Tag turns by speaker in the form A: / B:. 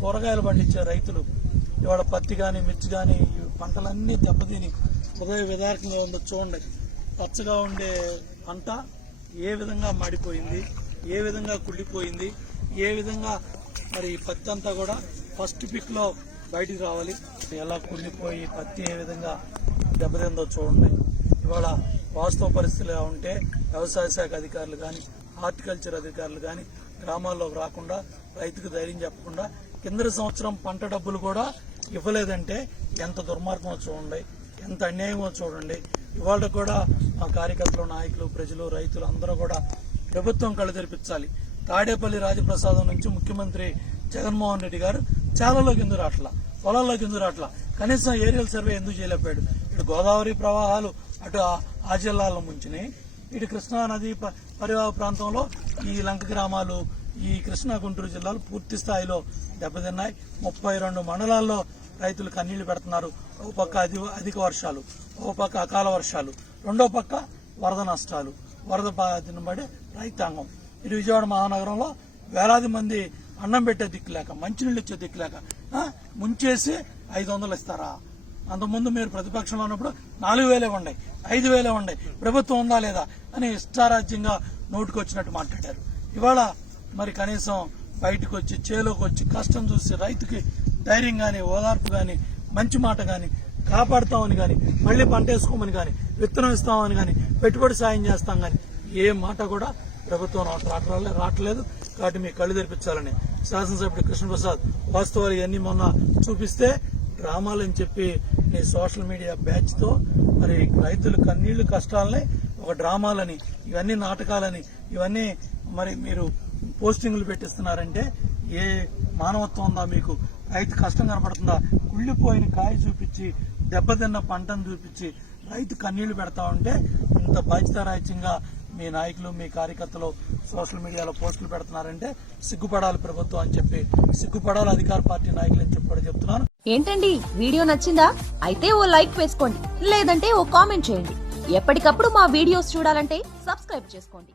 A: కూరగాయలు పండించే రైతులు ఇవాళ పత్తి కానీ మిర్చి కానీ పంటలన్నీ దెబ్బతిని హృదయ విదారకంగా ఉందో చూడండి. పచ్చగా ఉండే పంట ఏ విధంగా మాడిపోయింది ఏ విధంగా కుళ్ళిపోయింది ఏ విధంగా మరి ఈ పత్తి అంతా కూడా ఫస్ట్ పిక్లో బయటికి రావాలి. ఎలా కుళ్ళిపోయి పత్తి ఏ విధంగా దెబ్బతిందో చూడండి. ఇవాళ వాస్తవ పరిస్థితులు ఉంటే వ్యవసాయ శాఖ అధికారులు కానీ హార్టికల్చర్ అధికారులు కానీ గ్రామాల్లోకి రాకుండా రైతుకు ధైర్యం చెప్పకుండా కిందటి సంవత్సరం పంట డబ్బులు కూడా ఇవ్వలేదంటే ఎంత దుర్మార్గమో చూడండి ఎంత అన్యాయమో చూడండి. ఇవాళ కూడా మా కార్యకర్తలు నాయకులు ప్రజలు రైతులు అందరూ కూడా ప్రభుత్వం కళ్ళు తెరిపించాలి. తాడేపల్లి రాజప్రసాదం నుంచి ముఖ్యమంత్రి జగన్మోహన్ రెడ్డి గారు చేలల్లో కింద రాట్లా పొలాల్లో కింద రాట్లా. కనీసం ఏరియల్ సర్వే ఎందుకు చేయలేకపోయాడు? ఇటు గోదావరి ప్రవాహాలు అటు ఆ- జిల్లాల్లో ముంచినాయి. ఇటు కృష్ణా నది పరివాహ ప్రాంతంలో ఈ లంక గ్రామాలు ఈ కృష్ణా గుంటూరు జిల్లాలు పూర్తి స్థాయిలో దెబ్బతిన్నాయి. ముప్పై రెండు మండలాల్లో రైతులు కన్నీళ్ళు పెడుతున్నారు. ఓ పక్క అధి అధిక వర్షాలు ఓ పక్క అకాల వర్షాలు రెండో పక్క వరద నష్టాలు. వరద బాధిన పడే రైతాంగం. ఇటు విజయవాడ మహానగరంలో వేలాది మంది అన్నం పెట్టే దిక్కులేక మంచినీళ్ళు ఇచ్చే దిక్కులేక ముంచేసి ఐదు వందలు ఇస్తారా? అంతకుముందు మీరు ప్రతిపక్షంలో ఉన్నప్పుడు నాలుగు వేలే ఉన్నాయి ఐదు వేలే ఉన్నాయి ప్రభుత్వం ఉందా లేదా అని ఇష్టారాజ్యంగా నోటుకొచ్చినట్టు మాట్లాడారు. ఇవాళ మరి కనీసం బయటకు వచ్చి చేలోకి వచ్చి కష్టం చూసి రైతుకి ధైర్యం కానీ ఓదార్పు కానీ మంచి మాట కానీ కాపాడుతామని కానీ మళ్ళీ పంట వేసుకోమని కానీ విత్తనం ఇస్తామని కానీ పెట్టుబడి సాయం చేస్తాం కానీ ఏ మాట కూడా ప్రభుత్వం నోట రావట్లే- రావట్లేదు కాబట్టి మీ కళ్ళు తెరిపించాలని శాసనసభ్యుడు కృష్ణప్రసాద్ వాస్తవాలు ఇవన్నీ మొన్న చూపిస్తే డ్రామాలని చెప్పి నీ సోషల్ మీడియా బ్యాచ్తో మరి రైతుల కన్నీళ్ళు కష్టాలని ఒక డ్రామాలని ఇవన్నీ నాటకాలని ఇవన్నీ మరి మీరు పోస్టింగ్లు పెట్టిస్తున్నారంటే ఏ మానవత్వం ఉందా మీకు? రైతు కష్టం కనపడుతుందా? కుళ్ళిపోయిన కాయ చూపించి దెబ్బతిన్న పంటను చూపించి రైతు కన్నీళ్ళు పెడతా ఉంటే ఇంత బాధ్యతారాహిత్యంగా మీ నాయకులు మీ కార్యకర్తలు సోషల్ మీడియాలో పోస్టులు పెడుతున్నారంటే సిగ్గుపడాలి ప్రభుత్వం అని చెప్పి సిగ్గుపడాలి అధికార పార్టీ నాయకులు అని చెప్పి చెప్తున్నాను.
B: ఏంటండి? వీడియో నచ్చిందా? అయితే ఓ లైక్ వేసుకోండి. లేదంటే ఓ కామెంట్ చేయండి. ఎప్పటికప్పుడు మా వీడియోస్ చూడాలంటే సబ్స్క్రైబ్ చేసుకోండి.